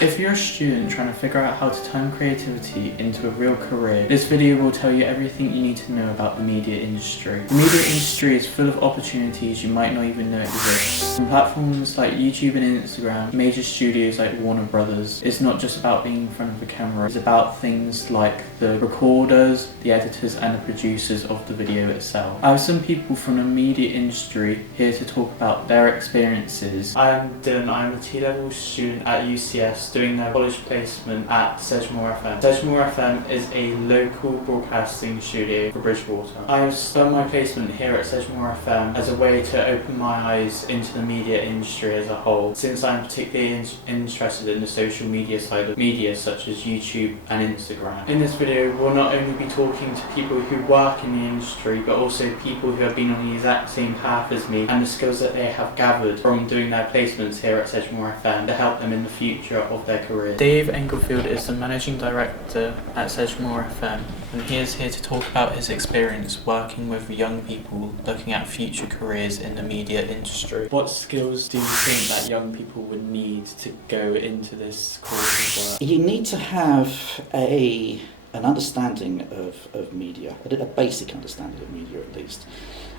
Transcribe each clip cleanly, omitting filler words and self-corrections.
If you're a student trying to figure out how to turn creativity into a real career, this video will tell you everything you need to know about the media industry. The media industry is full of opportunities you might not even know exist. On platforms like YouTube and Instagram, major studios like Warner Brothers, it's not just about being in front of a camera, it's about things like the recorders, the editors and the producers of the video itself. I have some people from the media industry here to talk about their experiences. I am Dylan, I am a T-level student at UCS doing their college placement at Sedgemoor FM. Sedgemoor FM is a local broadcasting studio for Bridgwater. I have done my placement here at Sedgemoor FM as a way to open my eyes into the media industry as a whole, since I am particularly interested in the social media side of media such as YouTube and Instagram. In this video we'll not only be talking to people who work in the industry but also people who have been on the exact same path as me and the skills that they have gathered from doing their placements here at Sedgemoor FM to help them in the future of their career. Dave Englefield is the Managing Director at Sedgemoor FM, and he is here to talk about his experience working with young people looking at future careers in the media industry. What skills do you think that young people would need to go into this course of work? You need to have an understanding of media, a basic understanding of media at least,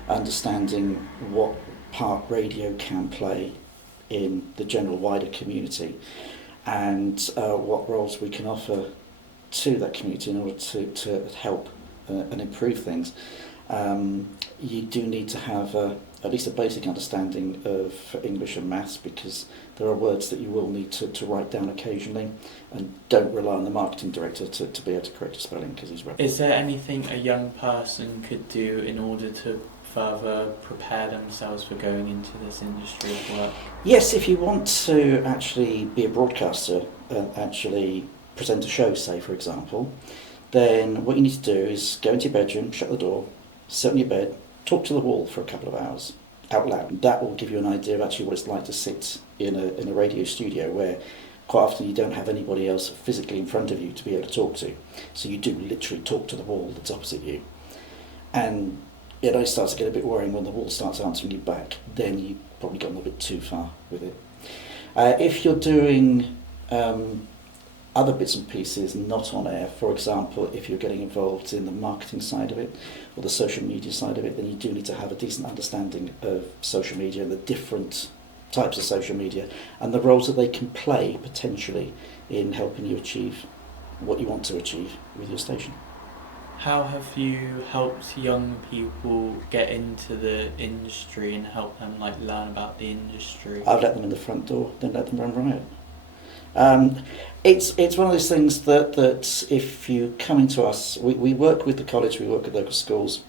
understanding what part radio can play in the general wider community, and what roles we can offer to that community in order to help and improve things. You do need to have at least a basic understanding of English and maths, because there are words that you will need to write down occasionally, and don't rely on the marketing director to be able to correct your spelling because he's rubbish. Is there anything a young person could do in order to further prepare themselves for going into this industry of work? Yes, if you want to actually be a broadcaster and actually present a show, say for example, then what you need to do is go into your bedroom, shut the door, sit on your bed, talk to the wall for a couple of hours out loud. That will give you an idea of actually what it's like to sit in a radio studio where quite often you don't have anybody else physically in front of you to be able to talk to. So you do literally talk to the wall that's opposite you. And it only starts to get a bit worrying when the wall starts answering you back. Then you've probably gone a bit too far with it. If you're doing other bits and pieces not on air, for example, if you're getting involved in the marketing side of it or the social media side of it, then you do need to have a decent understanding of social media and the different types of social media and the roles that they can play potentially in helping you achieve what you want to achieve with your station. How have you helped young people get into the industry and help them learn about the industry? I've let them in the front door, then let them run riot. It's one of those things that if you come into us, we work with the college, we work with local schools,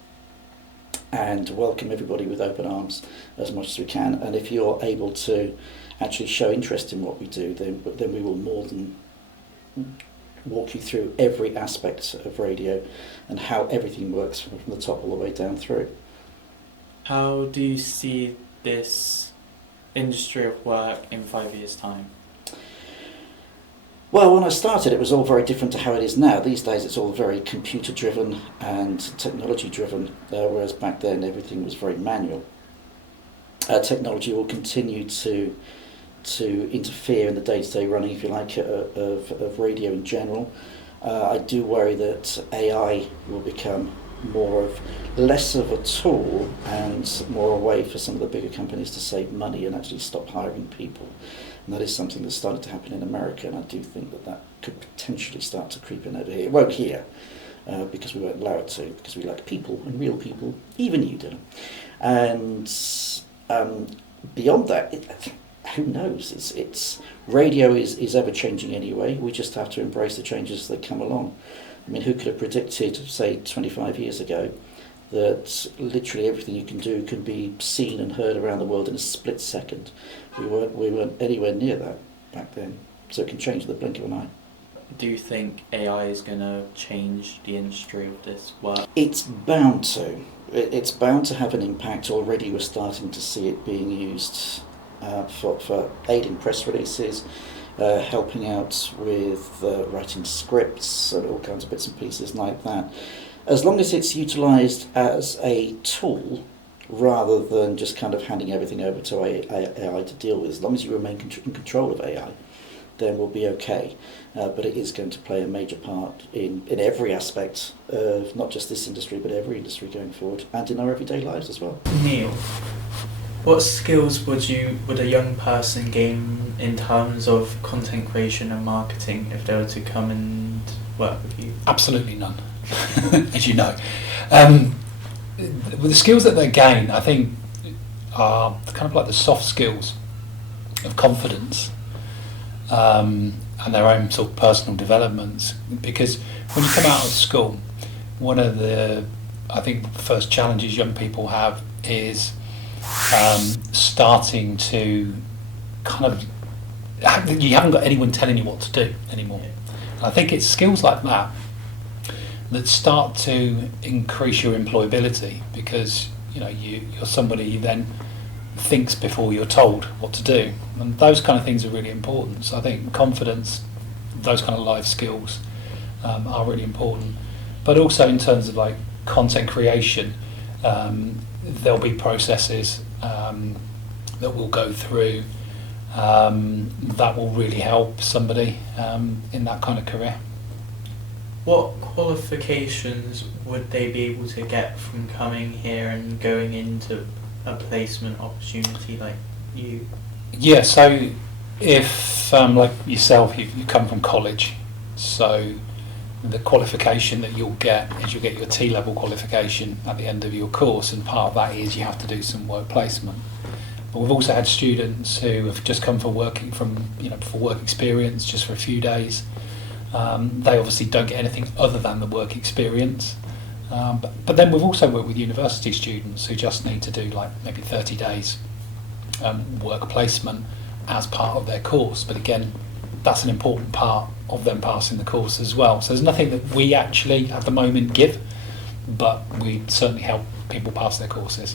and welcome everybody with open arms as much as we can. And if you're able to actually show interest in what we do, then we will more than walk you through every aspect of radio and how everything works from the top all the way down through. How do you see this industry of work in 5 years' time? Well, when I started, it was all very different to how it is now. These days, it's all very computer-driven and technology-driven, whereas back then, everything was very manual. Technology will continue to interfere in the day-to-day running, if you like, of radio in general. I do worry that AI will become less of a tool and more a way for some of the bigger companies to save money and actually stop hiring people. And that is something that's started to happen in America, and I do think that could potentially start to creep in over here. It won't here, because we won't allow it to, because we like people and real people, even you, Dylan. And beyond that, who knows? It's radio is ever changing anyway. We just have to embrace the changes as they come along. I mean, who could have predicted, say, 25 years ago, that literally everything you can do can be seen and heard around the world in a split second? We weren't anywhere near that back then. So it can change in the blink of an eye. Do you think AI is going to change the industry of this work? It's bound to. It's bound to have an impact. Already we're starting to see it being used for aiding press releases, helping out with writing scripts and all kinds of bits and pieces like that. As long as it's utilised as a tool rather than just kind of handing everything over to AI to deal with, as long as you remain in control of AI, then we'll be okay. But it is going to play a major part in every aspect of not just this industry, but every industry going forward, and in our everyday lives as well. Neil, what skills would a young person gain in terms of content creation and marketing if they were to come and work with you? Absolutely none, as you know. With the skills that they gain, I think, are kind of like the soft skills of confidence, and their own sort of personal developments. Because when you come out of school, one of the, I think, first challenges young people have is starting to kind of, you haven't got anyone telling you what to do anymore. And I think it's skills like that that start to increase your employability, because you're somebody who then thinks before you're told what to do, and those kind of things are really important. So I think confidence, those kind of life skills are really important. But also in terms of like content creation, there'll be processes that we'll go through that will really help somebody in that kind of career. What qualifications would they be able to get from coming here and going into a placement opportunity like you? Yeah, so if like yourself, you come from college, so the qualification that you'll get is you'll get your T-level qualification at the end of your course, and part of that is you have to do some work placement. But we've also had students who have just come for work experience just for a few days. They obviously don't get anything other than the work experience. But then we've also worked with university students who just need to do like maybe 30 days work placement as part of their course. But again, that's an important part of them passing the course as well. So there's nothing that we actually at the moment give, but we certainly help people pass their courses.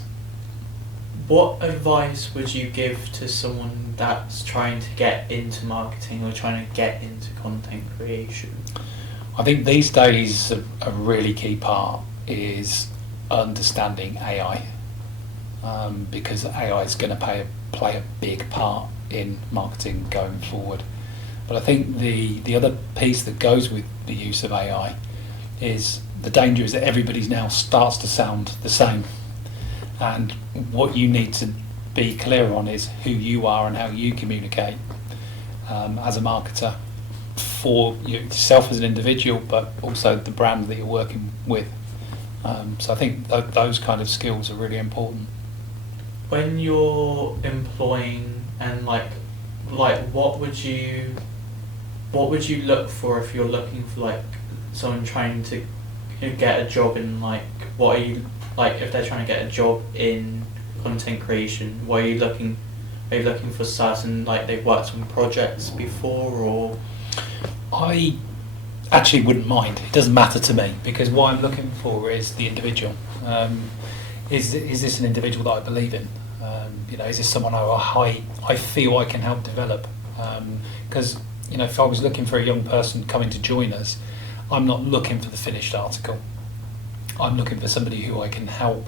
What advice would you give to someone that's trying to get into marketing or trying to get into content creation? I think these days a really key part is understanding AI, because AI is going to play a big part in marketing going forward. But I think the other piece that goes with the use of AI is the danger is that everybody's now starts to sound the same. And what you need to be clear on is who you are and how you communicate as a marketer for yourself as an individual, but also the brand that you're working with. So I think those kind of skills are really important. When you're employing and like what would you look for if you're looking for like someone trying to get a job in like, what are you like if they're trying to get a job in content creation? What are you looking for certain, like they've worked on projects before, or? I actually wouldn't mind. It doesn't matter to me, because what I'm looking for is the individual. Is this an individual that I believe in? Is this someone I feel I can help develop? Because if I was looking for a young person coming to join us, I'm not looking for the finished article. I'm looking for somebody who I can help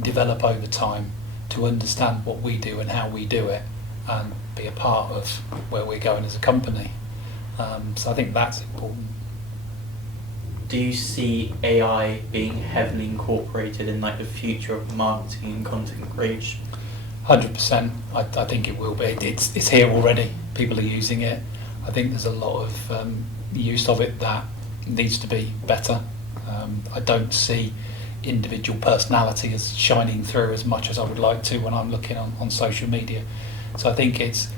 develop over time to understand what we do and how we do it, and be a part of where we're going as a company. So I think that's important. Do you see AI being heavily incorporated in like the future of marketing and content creation? 100%. I think it will be. It's here already. People are using it. I think there's a lot of use of it that needs to be better. I don't see individual personality as shining through as much as I would like to when I'm looking on social media. So I think it's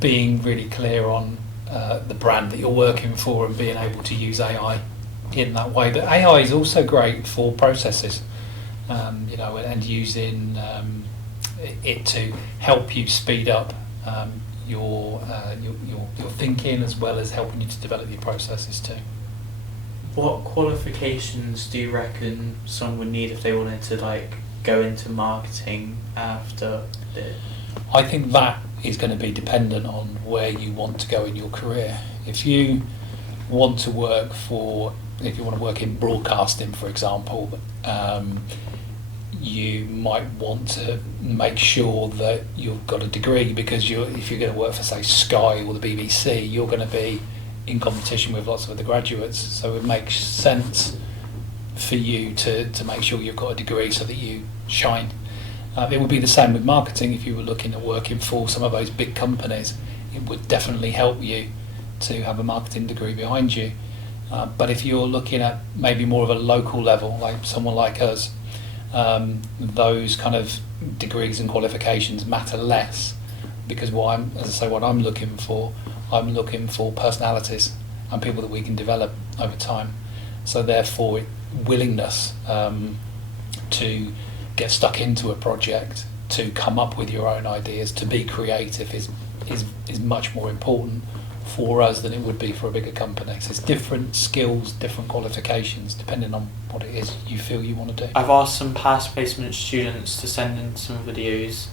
being really clear on the brand that you're working for and being able to use AI in that way. But AI is also great for processes, and using it to help you speed up your thinking, as well as helping you to develop your processes too. What qualifications do you reckon someone would need if they wanted to like go into marketing after this? I think that is going to be dependent on where you want to go in your career. If you want to work in broadcasting, for example, you might want to make sure that you've got a degree, because if you're going to work for, say, Sky or the BBC, you're going to be in competition with lots of other graduates. So it makes sense for you to make sure you've got a degree so that you shine. It would be the same with marketing. If you were looking at working for some of those big companies, it would definitely help you to have a marketing degree behind you. But if you're looking at maybe more of a local level, like someone like us, those kind of degrees and qualifications matter less, because what I'm looking for personalities and people that we can develop over time. So therefore, willingness to get stuck into a project, to come up with your own ideas, to be creative is much more important for us than it would be for a bigger company. So it's different skills, different qualifications, depending on what it is you feel you want to do. I've asked some past placement students to send in some videos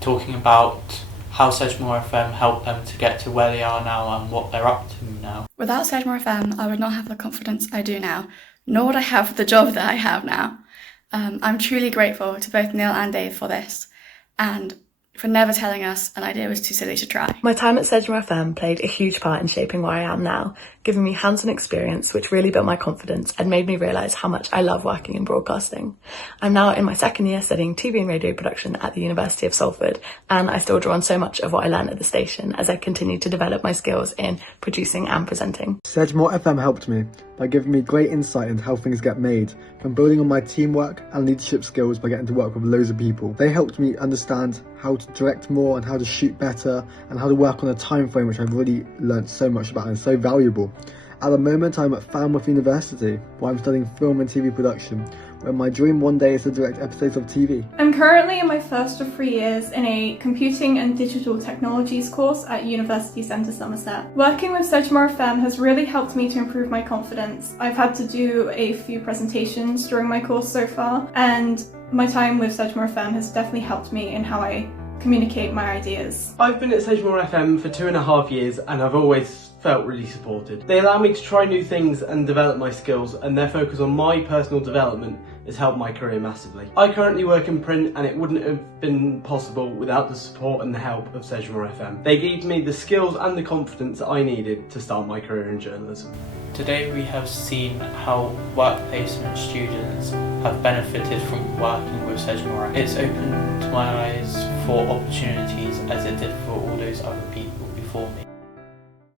talking about how Sedgemoor FM helped them to get to where they are now and what they're up to now. Without Sedgemoor FM, I would not have the confidence I do now, nor would I have the job that I have now. I'm truly grateful to both Neil and Dave for this, and for never telling us an idea was too silly to try. My time at Sedgemoor FM played a huge part in shaping where I am now, giving me hands-on experience which really built my confidence and made me realise how much I love working in broadcasting. I'm now in my second year studying TV and radio production at the University of Salford, and I still draw on so much of what I learned at the station as I continue to develop my skills in producing and presenting. Sedgemoor FM helped me by giving me great insight into how things get made, from building on my teamwork and leadership skills by getting to work with loads of people. They helped me understand how to direct more and how to shoot better and how to work on a time frame, which I've really learnt so much about and is so valuable. At the moment, I'm at Falmouth University, where I'm studying film and TV production, where my dream one day is to direct episodes of TV. I'm currently in my first of 3 years in a Computing and Digital Technologies course at University Centre Somerset. Working with Sedgemoor FM has really helped me to improve my confidence. I've had to do a few presentations during my course so far, and my time with Sedgemoor FM has definitely helped me in how I communicate my ideas. I've been at Sedgemoor FM for 2.5 years and I've always felt really supported. They allow me to try new things and develop my skills, and their focus on my personal development has helped my career massively. I currently work in print and it wouldn't have been possible without the support and the help of Sedgemoor FM. They gave me the skills and the confidence that I needed to start my career in journalism. Today we have seen how work placement students have benefited from working with Sedgemoor FM. It's opened my eyes for opportunities as it did for all those other people before me.